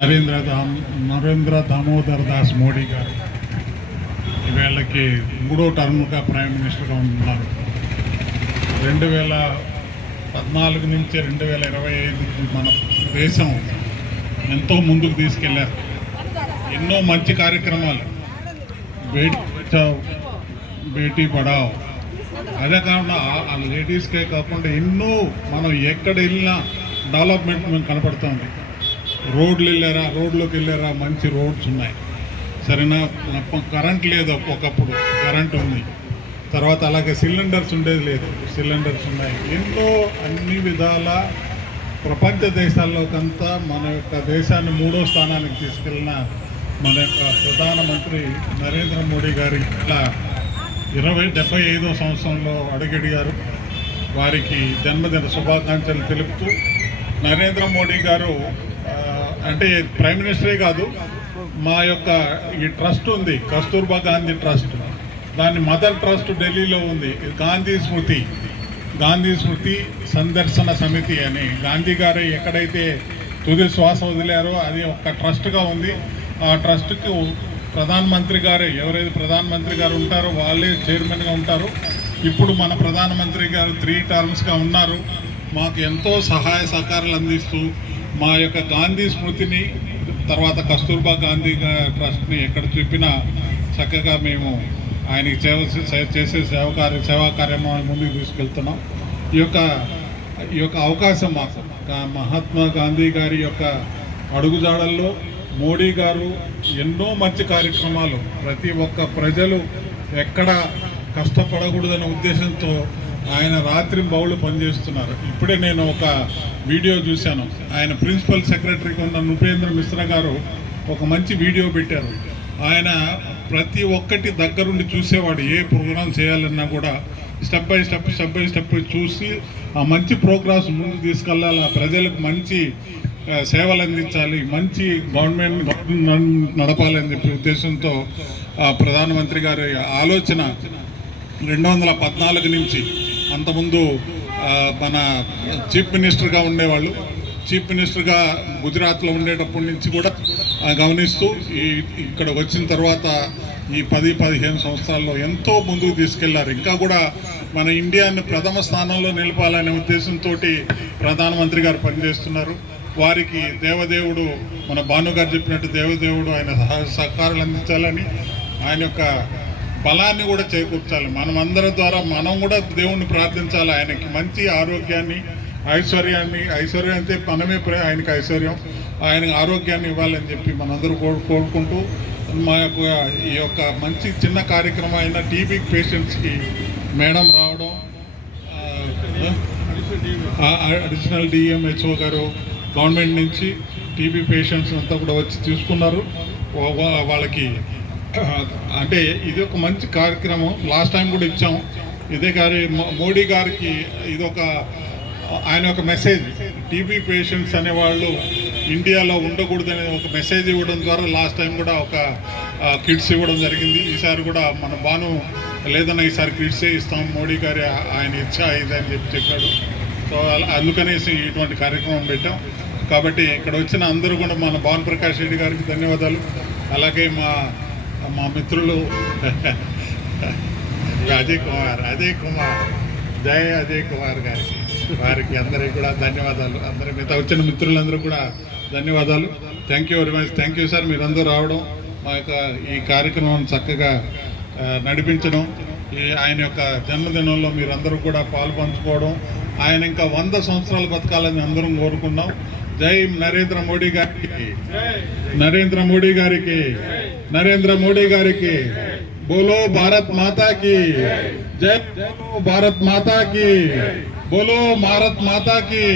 నరేంద్ర దామోదర్ దాస్ మోడీ గారు వీళ్ళకి 3వ టర్మ్గా ప్రైమ్ మినిస్టర్గా ఉన్నారు. 2014 నుంచి 2025 మన దేశం ఎంతో ముందుకు తీసుకెళ్లారు. ఎన్నో మంచి కార్యక్రమాలు, బేటీ బచావ్ బేటీ పడావ్, అదే కాకుండా ఆ లేడీస్కే కాకుండా ఎన్నో మనం ఎక్కడ వెళ్ళినా డెవలప్మెంట్ మేము కనపడుతుంది. రోడ్లోకి వెళ్ళారా, మంచి రోడ్స్ ఉన్నాయి. సరేనా, కరెంట్ లేదు, ఒకప్పుడు కరెంట్ ఉంది. తర్వాత అలాగే సిలిండర్స్ ఉండేది లేదు, సిలిండర్స్ ఉన్నాయి. ఎన్నో అన్ని విధాల ప్రపంచ దేశాల్లోకంతా మన యొక్క దేశాన్ని 3వ స్థానానికి తీసుకెళ్ళిన మన యొక్క ప్రధానమంత్రి నరేంద్ర మోడీ గారి ఇలా 75వ సంవత్సరంలో అడుగడిగారు. వారికి జన్మదిన శుభాకాంక్షలు తెలుపుతూ, నరేంద్ర మోడీ గారు అంటే ప్రైమ్ మినిస్టరే కాదు, మా యొక్క ఈ ట్రస్ట్ ఉంది, కస్తూర్బా గాంధీ ట్రస్ట్, దాని మదర్ ట్రస్ట్ ఢిల్లీలో ఉంది. గాంధీ స్మృతి సందర్శన సమితి అని గాంధీ గారు ఎక్కడైతే తుది శ్వాస వదిలారో అది ఒక ట్రస్ట్గా ఉంది. ఆ ట్రస్ట్కు ప్రధానమంత్రి గారు, ఎవరైతే ప్రధానమంత్రి గారు ఉంటారో వాళ్ళే చైర్మన్గా ఉంటారు. ఇప్పుడు మన ప్రధానమంత్రి గారు 3 టర్మ్స్గా ఉన్నారు. మాకు ఎంతో సహాయ సహకారాలు అందిస్తూ మా యొక్క గాంధీ స్మృతిని, తర్వాత కస్తూర్బా గాంధీ ట్రస్ట్ని ఎక్కడ చూపినా చక్కగా మేము ఆయనకి చేసే సేవా కార్యక్రమాన్ని ముందుకు తీసుకెళ్తున్నాం. ఈ యొక్క అవకాశం మాకు మహాత్మా గాంధీ గారి యొక్క అడుగుజాడల్లో మోడీ గారు ఎన్నో మంచి కార్యక్రమాలు, ప్రతి ఒక్క ప్రజలు ఎక్కడ కష్టపడకూడదనే ఉద్దేశంతో ఆయన రాత్రి బౌళ్ళు పనిచేస్తున్నారు. ఇప్పుడే నేను ఒక వీడియో చూశాను. ఆయన ప్రిన్సిపల్ సెక్రటరీగా ఉన్న నృపేంద్ర మిశ్రా గారు ఒక మంచి వీడియో పెట్టారు. ఆయన ప్రతి ఒక్కటి దగ్గరుండి చూసేవాడు. ఏ ప్రోగ్రామ్ చేయాలన్నా కూడా స్టెప్ బై స్టెప్ చూసి ఆ మంచి ప్రోగ్రామ్స్ ముందుకు తీసుకెళ్ళాలి, ప్రజలకు మంచి సేవలు అందించాలి, మంచి గవర్నమెంట్ నడపాలని చెప్పే ఉద్దేశంతో ప్రధానమంత్రి గారి ఆలోచన 2014 నుంచి, అంతకుముందు మన చీఫ్ మినిస్టర్గా ఉండేవాళ్ళు, చీఫ్ మినిస్టర్గా గుజరాత్లో ఉండేటప్పటి నుంచి కూడా గమనిస్తూ ఇక్కడ వచ్చిన తర్వాత ఈ 10-15 సంవత్సరాల్లో ఎంతో ముందుకు తీసుకెళ్లారు. ఇంకా కూడా మన ఇండియాని ప్రథమ స్థానంలో నిలపాలనే ఉద్దేశంతో ప్రధానమంత్రి గారు పనిచేస్తున్నారు. వారికి దేవదేవుడు, మన భాను గారు చెప్పినట్టు దేవదేవుడు ఆయన సహకారాలు అందించాలని, ఆయన యొక్క బలాన్ని కూడా చేకూర్చాలి. మనం అందరి ద్వారా మనం కూడా దేవుణ్ణి ప్రార్థించాలి, ఆయనకి మంచి ఆరోగ్యాన్ని, ఐశ్వర్యం అంటే మనమే ఆయనకి ఐశ్వర్యం, ఆయన ఆరోగ్యాన్ని ఇవ్వాలని చెప్పి మనందరూ కోరుకుంటూ, మా యొక్క ఈ యొక్క మంచి చిన్న కార్యక్రమం అయిన టీబీ పేషెంట్స్కి మేడం రావడం, అడిషనల్ డిఎంహెచ్ఓ గారు గవర్నమెంట్ నుంచి టీబీ పేషెంట్స్ అంతా కూడా వచ్చి తీసుకున్నారు. వాళ్ళకి అంటే ఇది ఒక మంచి కార్యక్రమం. లాస్ట్ టైం కూడా ఇచ్చాం. ఇదే గారి మోడీ గారికి ఇదొక ఆయన ఒక మెసేజ్, టీబీ పేషెంట్స్ అనేవాళ్ళు ఇండియాలో ఉండకూడదనే ఒక మెసేజ్ ఇవ్వడం ద్వారా లాస్ట్ టైం కూడా ఒక కిట్స్ ఇవ్వడం జరిగింది. ఈసారి కూడా మన భాను లేదన్నా ఈసారి కిట్సే ఇస్తాం, మోడీ గారి ఆయన ఇచ్చా ఇదని చెప్పాడు. సో అందుకనేసి ఇటువంటి కార్యక్రమం పెట్టాం. కాబట్టి ఇక్కడ వచ్చిన అందరూ కూడా మన భాను ప్రకాష్ రెడ్డి గారికి ధన్యవాదాలు. అలాగే మా మిత్రులు అజయ్ కుమార్ జయ అజయ్ కుమార్ గారికి, వారికి అందరికీ కూడా ధన్యవాదాలు. అందరి మిగతా వచ్చిన మిత్రులందరూ కూడా ధన్యవాదాలు. Thank you very much. Thank you sir, మీరందరూ రావడం, మా యొక్క ఈ కార్యక్రమం చక్కగా నడిపించడం, ఆయన యొక్క జన్మదినంలో మీరందరూ కూడా పాల్పంచుకోవడం, ఆయన ఇంకా 100 సంవత్సరాలు బతకాలని అందరం కోరుకున్నాం. జై నరేంద్ర మోడీ గారికి, నరేంద్ర మోడీ గారికి, నరేంద్ర మోడీ గారికి. బోలో భారత్ మాతా కి జై, బోలో భారత్ మాతా కి, బోలో భారత్ మాతా కి.